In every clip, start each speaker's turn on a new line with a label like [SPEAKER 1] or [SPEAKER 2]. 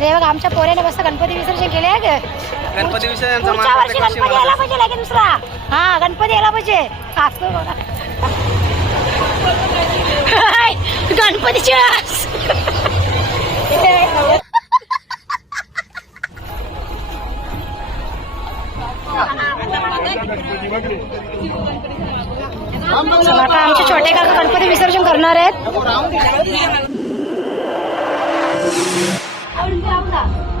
[SPEAKER 1] आणि बघा आमच्या पोऱ्याने मस्त गणपती विसर्जन केले.
[SPEAKER 2] गणपती विसर्जनचा
[SPEAKER 1] पुढच्या वर्षी गणपती यायला पाहिजे लागे दुसरा. हा गणपती यायला पाहिजे. असं बघा. गणपतीची आता आमचे छोटे काका गणपती विसर्जन करणार आहेत. हो,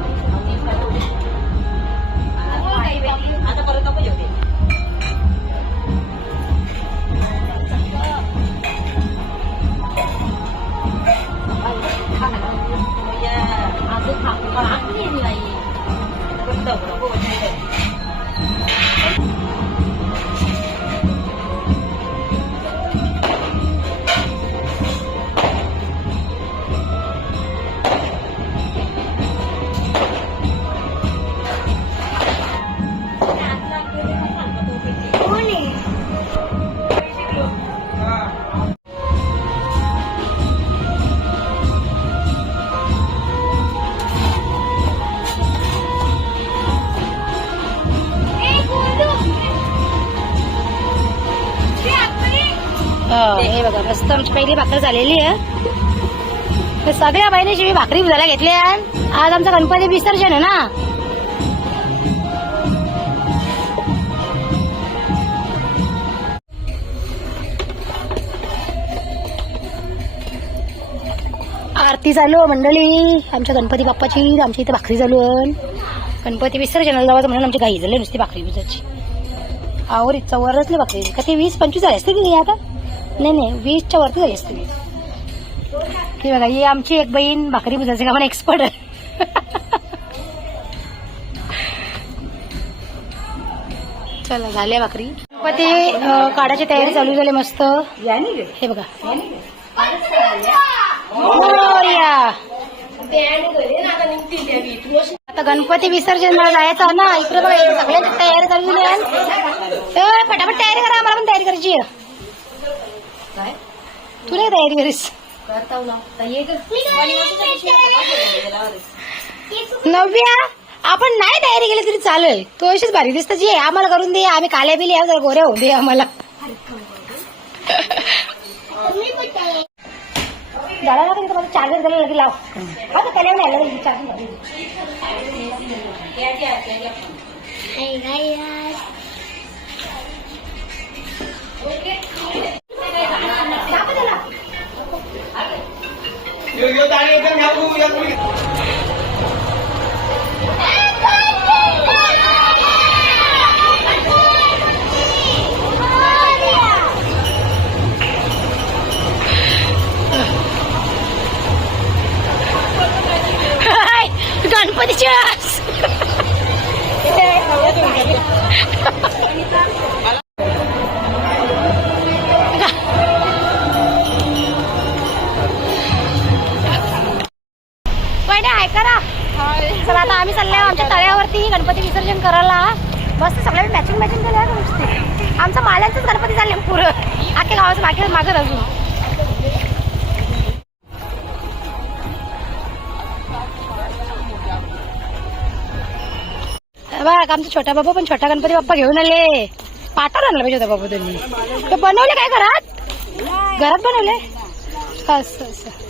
[SPEAKER 1] हो. हे. बघा मस्त आमची पहिली भाकर झालेली आहे. सगळ्या बहिणीची मी भाकरी भुजायला घेतली आहे. आज आमचं गणपती विसर्जन आहे ना. आरती चालू मंडळी. आमच्या गणपती बाप्पाची आमच्या इथे भाकरी चालू आहे. गणपती विसर्जनाला जावायचं म्हणून आमची घाई झाली नुसती भाकरी भुजायची आवरी चौवरचली भाकरी. का ते वीस पंचवीस झाली असते की आता? नाही नाही वीसच्या वरती झाली असते ती बघा ही आमची एक बहीण भाकरी भुजायची का पण एक्सपर्ट आहे. चला झाल्या भाकरी. ते काढायची तयारी चालू झाली मस्त. हे बघा. आता गणपती विसर्जनाला जायचं ना. इकडे बघा सगळ्यांची तयारी चालू झाली फटाफट तयारी करा आम्हाला पण तयारी करायची आहे. तू नाही तयारी करीस नव्या आपण नाही तयारी केली तरी चालेल. तू अशीच भारी दिसत जी आम्हाला करून दे आम्ही काल्या बिली जरा गोऱ्या होऊ दे आम्हाला. झाला ना तुम्हाला चार्जर त्याला लगे लाव. हो तर त्याला नाही आलं चार्जर हाय, गणपती गणपती विसर्जन करायला. मस्त सगळ्या मॅचिंग मॅचिंग केलं आहे नुसते आमचं मालांचंच गणपती चालले पुरं. अख्ख्या गावाचं मागे मागत अजून. बघ आमचा छोटा बाबा पण छोटा गणपती बाप्पा घेऊन आले. पाटा आणला पाहिजे होता बाबा त्यांनी. ते बनवले काय घरात? घरात बनवले? असं असं.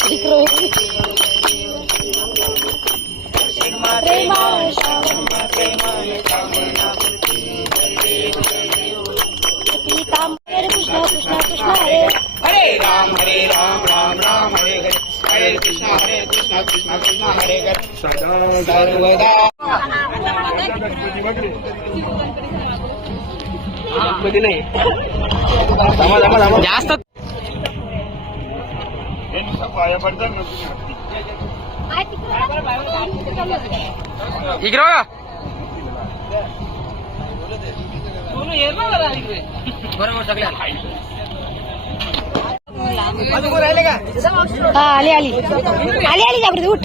[SPEAKER 1] દીકરો પ્રેમાય શ્રાવણમાં પ્રેમાય કામના પીતામ
[SPEAKER 2] હરે કૃષ્ણ કૃષ્ણ કૃષ્ણ હરે
[SPEAKER 1] હરે રામ હરે રામ રામ રામ હરે હરે હરે કૃષ્ણ હરે કૃષ્ણ કૃષ્ણ કૃષ્ણ હરે હરે સદા સર્વદા प्रेमा जास्त इकडे बरोबर सगळ्या हा आली आली. आली आली जागृती उठ.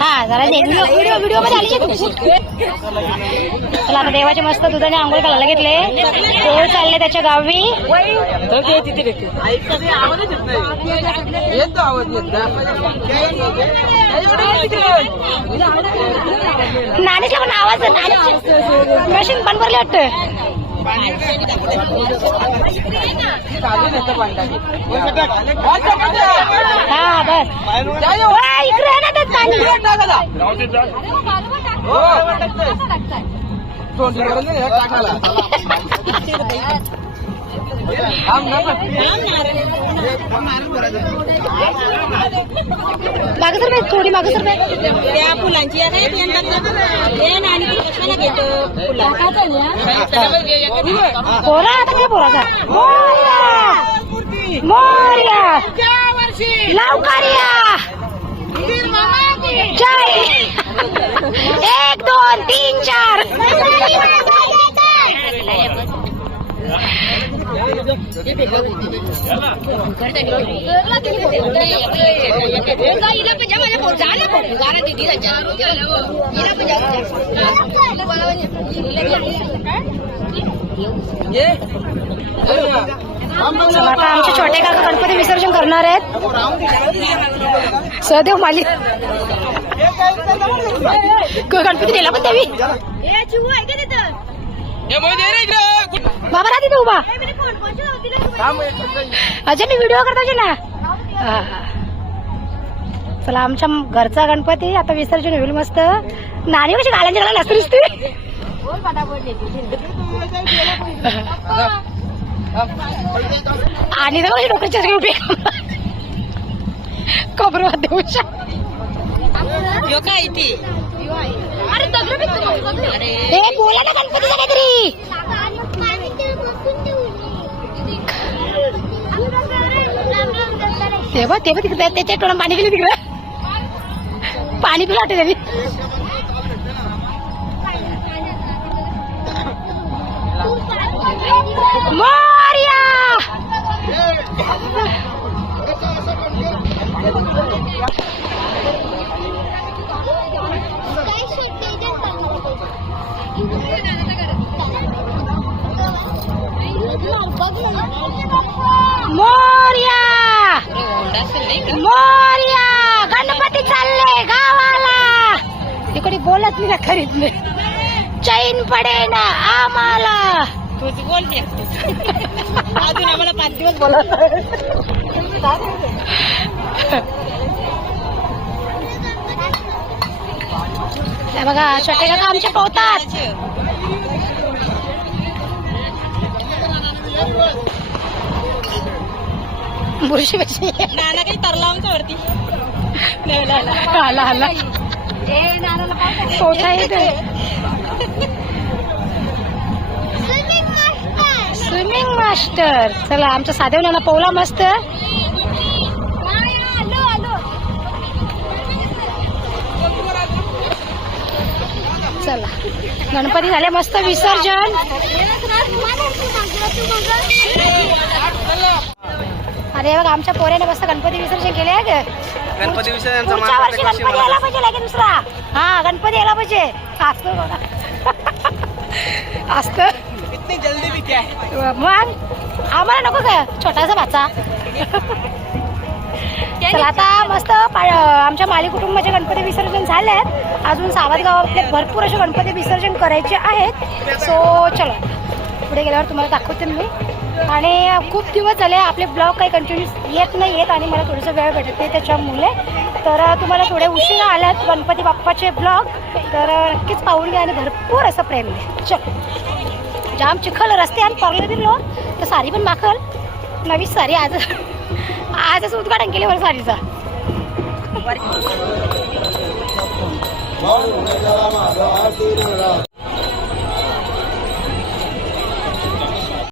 [SPEAKER 1] हा जरा व्हिडिओ व्हिडिओ व्हिडिओमध्ये आली तू चला आता देवाचे मस्त दुधाने आंघोळ करायला घेतले. देव चालले त्याच्या गावी.
[SPEAKER 2] येतो आवाज
[SPEAKER 1] नाणीच्या पण आवाज मशीन बंद भरले वाटतं. हा बस. इकडे ना पाणी. मागं सर थोडी मागं सर बाई.
[SPEAKER 3] त्या फुलांची आहे ना यंदा हे ना आणि ती कशाला घेतो
[SPEAKER 1] पोरा आता काय पोराचा. मोर्या! मोर्या! लवकर या जय एक दोन तीन चार. चला, आता आमचे छोटे काका गणपती विसर्जन करणार आहेत. सहदेव माली गणपती नेला पण देवी. बाबा राहते तू उभा. अजय मी व्हिडिओ करतो ना हा. चला आमच्या घरचा गणपती आता विसर्जन होईल मस्त. नाणी कशी गालांच्या गाला नसते. दिसते आणि तर कशी डोक्याच्या उभी कबरवा देऊ
[SPEAKER 3] यो काय ती.
[SPEAKER 1] बोला ना गणपतीचा काहीतरी. तेव्हा तेव्हा तिकडे त्याच्या टोळा पाणी गेली तिकडे. पाणी पिलं वाटत त्यांनी. मोर्या! मोर्या! गणपती चालले गावाला! तिकडे बोलत नाही ना खरीत नाही चैन पडे ना आम्हाला.
[SPEAKER 3] तूच बोलते अजून आम्हाला पाच दिवस
[SPEAKER 1] बोलत हे बघा छोटे काका आमचे पोहतात बुरशी बशी
[SPEAKER 3] नाना काही तरलावून वरती
[SPEAKER 1] आला आला पोहता येते स्विमिंग मास्टर. चला आमच्या साधेव नाना पोहला मस्त. चला गणपती झाले मस्त विसर्जन. अरे बघ आमच्या पोऱ्याने मस्त गणपती विसर्जन केले आहे ग.
[SPEAKER 2] गणपती मान
[SPEAKER 1] गणपती यायला पाहिजे दुसरा. हा गणपती यायला पाहिजे. असतो बघा. असत.
[SPEAKER 2] किती जल्दी भी क्या है?
[SPEAKER 1] मग आम्हाला नको का छोटासा भाचा चला आता मस्त आमच्या माली कुटुंबाचे गणपती विसर्जन झाले आहेत. अजून सावध गावातले भरपूर असे गणपती विसर्जन करायचे आहेत. सो चला. पुढे गेल्यावर तुम्हाला दाखवते मी. आणि खूप दिवस झाले आपले ब्लॉग काही कंटिन्यूस येत नाही येत आणि मला थोडंसं वेळ भेटत नाही त्याच्यामुळे. तर तुम्हाला थोडे उशिरा आल्यात गणपती बाप्पाचे ब्लॉग. तर नक्कीच पाहून घ्या आणि भरपूर असं प्रेम द्या चल. जाम चिखल रस्ते आणि पगले दिलो तर साडी पण माखल. नवी साडी आज आजच उद्घाटन केले बरं साडीचा